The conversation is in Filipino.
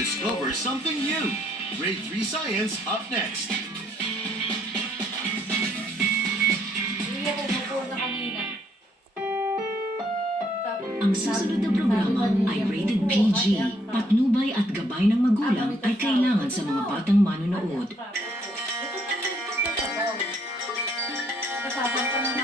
Discover something new. Grade 3 Science up next. Hindi ako umupo na kanina. Ang susunod na programa ay rated PG. Patnubay at gabay ng magulang ay kailangan sa mga batang manonood. Nasasang ka na